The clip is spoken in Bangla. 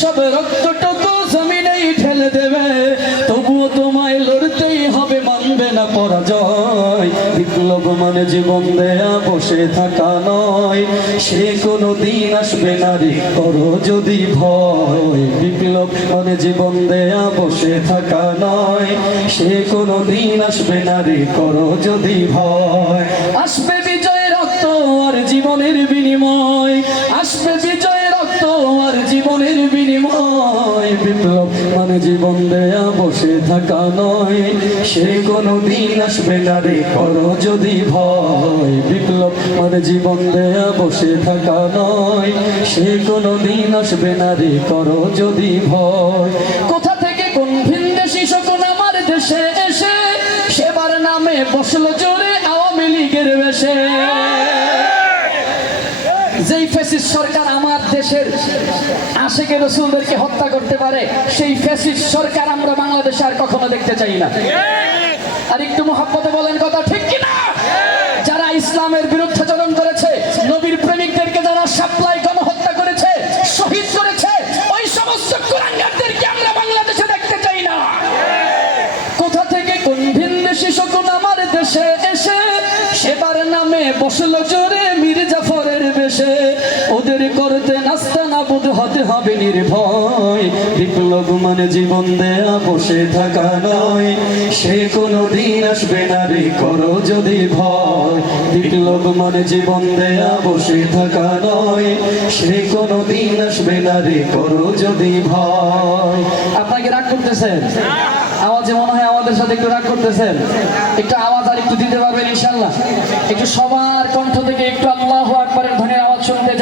সব রক্তটুকু জমিনেই ঠেলে দেবে, তবুও তোমায় লড়তেই হবে, মানবে না পরাজয়। বিপ্লব মানে জীবন দেয়া বসে থাকা নয়, সে কোনো দিন আসবে না রে করো যদি ভয়। বিপ্লব মানে জীবন দেয়া বসে থাকা নয়, সে কোনো দিন আসবে না রে করো যদি ভয়। আসবে বিজয় রক্ত আর জীবনের বিনিময়, আসবে বিজয় রক্ত আর জীবনের বিনিময়। বিপ্লব মানে জীবন দেয়া বসে থাকা নয়, সে কোনো দিন আসবে না রে করো যদি ভয়। বিপ্লব মানে জীবন দেয়া বসে থাকা নয়, সে কোনো দিন আসবে না রে করো যদি ভয়। কোথা থেকে কোন ভিনদেশী শকুন আমার দেশে এসে সেবার নামে বসলো জোরে আওয়ামী লীগের বেশে। যেই ফ্যাসিস্ট সরকার আমার দেশের আশেকে রসুলদেরকে হত্যা করতে পারে, সেই ফ্যাসিস্ট সরকার আমরা বাংলাদেশে আর কখনো দেখতে চাই না। আর একটু মহব্বতে বলেন কথা ঠিক কিনা? যারা ইসলামের বিরুদ্ধাচরণ করেছে, নবীর প্রেমিকদেরকে যারা সাপ্লাই গণহত্যা করেছে, শহীদ করেছে, ওই সমস্ত কুলাঙ্গারদেরকে আমরা বাংলাদেশে দেখতে চাই না। কোথা থেকে কোন ভিনদেশী শকুন আমার দেশে এসে সেবার নামে বসলো জোরে মীর জাফরের বেশে। ওদের করতে নাস্তা নাবুদ হতে হবে নির্ভয়। বিপ্লব মানে জীবন দেয়া বসে থাকা নয়, সে কোনো দিন আসবে না রে করো যদি ভয়। বিপ্লব মানে জীবন দেয়া বসে থাকা নয়, সে কোনো দিন আসবে না রে করো যদি ভয়। আপনাকে রাগ করতেছেন? আওয়াজে মনে হয় আমাদের সাথে একটু রাগ করতেছেন। একটু আওয়াজ আর একটু দিতে পারবেন ইনশাল্লাহ? একটু সবার কণ্ঠ থেকে একটু আল্লাহু